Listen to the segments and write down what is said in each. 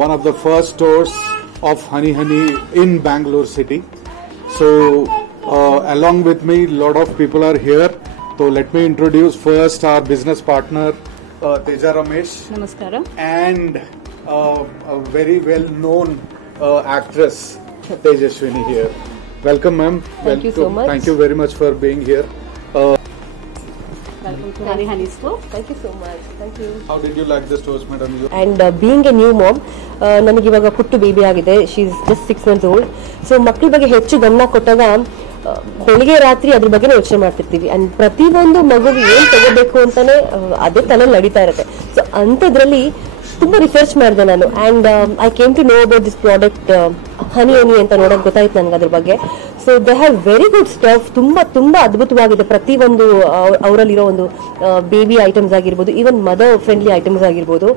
one of the first stores of Honey in Bangalore city. So along with me, a lot of people are here. So let me introduce first our business partner Teja Ramesh. Namaskara. And a very well known actress Tejaswini here. Welcome, ma'am. Thank you so much. Thank you very much for being here. Welcome to Honey Store. Thank you so much. Thank you. How did you like the stores, madam? And being a new mom, ನನಗೆ ಇವಾಗ ಪುಟ್ಟು baby ಆಗಿದೆ. She is just 6 months old. So ಮಕ್ಕಳ ಬಗ್ಗೆ ಹೆಚ್ಚು ಗಮನ ಕೊಟ್ಟಾಗ ಬೆಳಿಗ್ಗೆ ರಾತ್ರಿ ಅದ್ರ ಬಗ್ಗೆ ಯೋಚನೆ ಮಾಡ್ತಿರ್ತೀವಿ. ಅಂಡ್ ಪ್ರತಿಯೊಂದು ಮಗುವಿಗೆ ಏನ್ ತಗೋಬೇಕು ಅಂತಾನೆ ಅದೇ ತಲೆ ನಡೀತಾ ಇರುತ್ತೆ. ಸೊ ಅಂಥದ್ರಲ್ಲಿ ತುಂಬಾ ರಿಸರ್ಚ್ ಮಾಡಿದೆ ನಾನು. And I came to know about this product Honey ಅಂತ ನೋಡೋಕೆ ಗೊತ್ತಾಯ್ತು ನನಗೆ ಅದ್ರ ಬಗ್ಗೆ. So they have very good stuff. ತುಂಬಾ ಅದ್ಭುತವಾಗಿದೆ. ಪ್ರತಿಯೊಂದು ಅವರಲ್ಲಿರೋ ಒಂದು ಬೇಬಿ ಐಟಮ್ಸ್ ಆಗಿರ್ಬೋದು, ಈವನ್ ಮದರ್ ಫ್ರೆಂಡ್ಲಿ ಐಟಮ್ಸ್ ಆಗಿರ್ಬೋದು.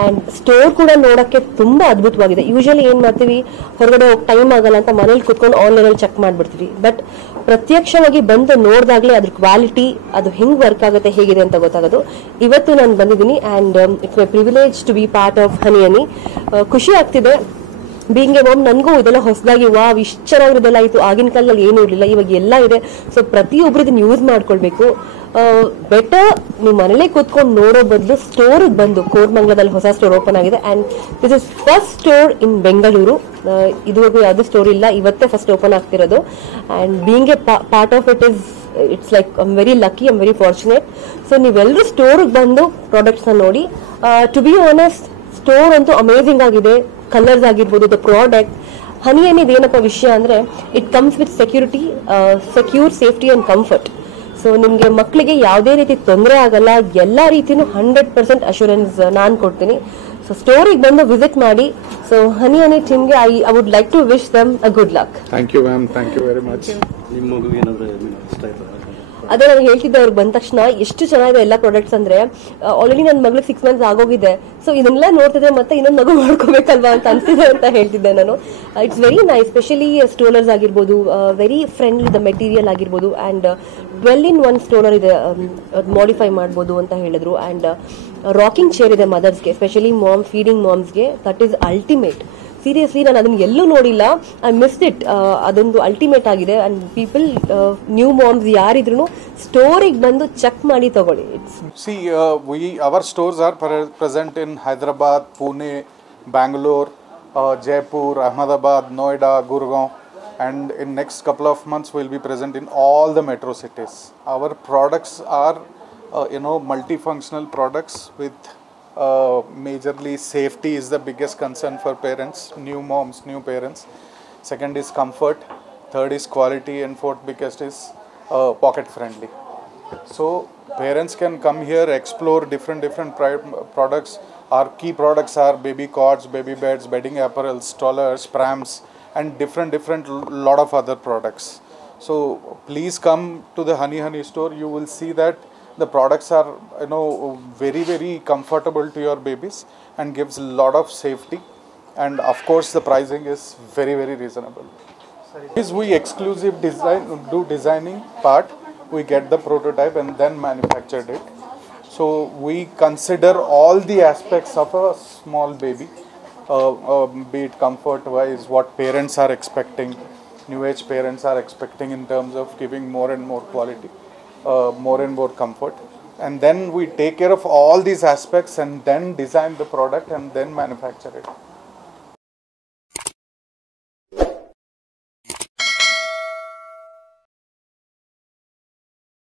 ಅಂಡ್ ಸ್ಟೋರ್ ಕೂಡ ನೋಡೋಕ್ಕೆ ತುಂಬಾ ಅದ್ಭುತವಾಗಿದೆ. ಯೂಶಲಿ ಏನ್ ಮಾಡ್ತೀವಿ, ಹೊರಗಡೆ ಹೋಗಿ ಟೈಮ್ ಆಗಲ್ಲ ಅಂತ ಮನೇಲಿ ಕುತ್ಕೊಂಡು ಆನ್ಲೈನಲ್ಲಿ ಚೆಕ್ ಮಾಡ್ಬಿಡ್ತೀವಿ. ಬಟ್ ಪ್ರತ್ಯಕ್ಷವಾಗಿ ಬಂದು ನೋಡಿದಾಗಲೇ ಅದ್ರ ಕ್ವಾಲಿಟಿ, ಅದು ಹೆಂಗ್ ವರ್ಕ್ ಆಗುತ್ತೆ, ಹೇಗಿದೆ ಅಂತ ಗೊತ್ತಾಗೋದು. ಇವತ್ತು ನಾನು ಬಂದಿದ್ದೀನಿ and it's my privilege to be part of Honey. ಖುಷಿ ಆಗ್ತಿದೆ. ಬೀಂಗ್ ಎ ಮಾಮ್ ನನಗೂ ಇದೆಲ್ಲ ಹೊಸದಾಗಿ ಇಷ್ಟು ಚೆನ್ನಾಗಿರೋದೆಲ್ಲ ಆಯಿತು. ಆಗಿನ ಕಾಲದಲ್ಲಿ ಏನೂ ಇರಲಿಲ್ಲ, ಇವಾಗ ಎಲ್ಲ ಇದೆ. ಸೊ ಪ್ರತಿಯೊಬ್ಬರು ಇದನ್ನ ಯೂಸ್ ಮಾಡ್ಕೊಳ್ಬೇಕು. ಬೆಟರ್ ನೀವು ಮನೇಲೆ ಕೂತ್ಕೊಂಡು ನೋಡೋ ಬದಲು ಸ್ಟೋರಿಗೆ ಬಂದು, ಕೋರಮಂಗಲದಲ್ಲಿ ಹೊಸ ಸ್ಟೋರ್ ಓಪನ್ ಆಗಿದೆ and this is first store in Bengaluru. ಇದುವರೆಗೂ ಯಾವುದೇ ಸ್ಟೋರ್ ಇಲ್ಲ, ಇವತ್ತೇ ಫಸ್ಟ್ ಓಪನ್ ಆಗ್ತಿರೋದು. And being a part of it's like I am very lucky, I am very fortunate. So ನೀವೆಲ್ಲರೂ ಸ್ಟೋರಿಗೆ ಬಂದು ಪ್ರಾಡಕ್ಟ್ಸ್ನ ನೋಡಿ. ಟು ಬಿ ಆನೆಸ್ಟ್, ಸ್ಟೋರ್ ಅಂತೂ ಅಮೇಝಿಂಗ್ ಆಗಿದೆ. ಕಲರ್ಸ್ ಆಗಿರ್ಬೋದು, ದ ಪ್ರಾಡಕ್ಟ್ ಹನಿ ಏನಪ್ಪ ವಿಷಯ ಅಂದ್ರೆ, it comes with security, secure, safety and comfort. So ನಿಮ್ಗೆ ಮಕ್ಕಳಿಗೆ ಯಾವುದೇ ರೀತಿ ತೊಂದರೆ ಆಗಲ್ಲ. ಎಲ್ಲಾ ರೀತಿನೂ 100% ಅಶ್ಯೂರೆನ್ಸ್ ನಾನು ಕೊಡ್ತೀನಿ. ಸೊ ಸ್ಟೋರಿಗೆ ಬಂದು ವಿಸಿಟ್ ಮಾಡಿ. ಸೊ ಹನಿ ಟೀಮ್ಗೆ I would like to wish them a good luck. Thank you ma'am, thank you very much. ಅದೇ ನಾನು ಹೇಳ್ತಿದ್ದೆ, ಅವ್ರಿಗೆ ಬಂದ ತಕ್ಷಣ ಎಷ್ಟು ಚೆನ್ನಾಗಿದೆ ಎಲ್ಲ ಪ್ರಾಡಕ್ಟ್ಸ್ ಅಂದ್ರೆ. ಆಲ್ರೆಡಿ ನನ್ನ ಮಗಳು 6 months ಆಗೋಗಿದೆ. ಸೊ ಇದನ್ನೆಲ್ಲ ನೋಡ್ತಿದ್ರೆ ಮತ್ತೆ ಇನ್ನೊಂದು ಮಗು ಮಾಡ್ಕೋಬೇಕಲ್ವಾ ಅಂತ ಅನ್ಸಿದೆ ಅಂತ ಹೇಳ್ತಿದ್ದೆ ನಾನು. It's very nice. Specially strollers ಆಗಿರ್ಬೋದು, ವೆರಿ ಫ್ರೆಂಡ್ಲಿ ದ ಮೆಟೀರಿಯಲ್ ಆಗಿರ್ಬೋದು. ಅಂಡ್ 12-in-1 ಸ್ಟೋಲರ್ ಇದೆ, ಮಾಡಿಫೈ ಮಾಡ್ಬೋದು ಅಂತ ಹೇಳಿದ್ರು. ಅಂಡ್ ರಾಕಿಂಗ್ ಚೇರ್ ಇದೆ ಮದರ್ಸ್ಗೆ, ಸ್ಪೆಷಲಿ ಫೀಡಿಂಗ್ ಮಾಮ್ಸ್ಗೆ. That is ultimate. ಸೀರಿಯಸ್ಲಿ ನಾನು ಅದನ್ನ ಎಲ್ಲೂ ನೋಡಿಲ್ಲ. I missed it. ಅದೊಂದು ಅಲ್ಟಿಮೇಟ್ ಆಗಿದೆ. ಅಂಡ್ ಪೀಪಲ್, ನ್ಯೂ ಮಾಮ್ಸ್ ಯಾರಿದ್ರು ಸ್ಟೋರಿಗೆ ಬಂದು ಚೆಕ್ ಮಾಡಿ ತಗೊಳ್ಳಿ. Our stores are present in Hyderabad, Pune, Bangalore, Jaipur, Ahmedabad, Noida, Gurgaon, and in next couple of months we'll be present in all the metro cities. Our products are multifunctional products with majorly safety is the biggest concern for parents, new moms, new parents. Second is comfort, third is quality, and fourth biggest is pocket friendly. So parents can come here, explore different products. Our key products are baby cots, baby beds, bedding apparel, strollers, prams, and different lot of other products. So please come to the Honey store. You will see that the products are very comfortable to your babies and gives a lot of safety, and of course the pricing is very reasonable. We exclusive designing part. We get the prototype and then manufactured it. So we consider all the aspects of a small baby, be it comfort wise, what parents are expecting, new age parents are expecting in terms of giving more and more quality, more and more comfort. And then we take care of all these aspects and then design the product and then manufacture it.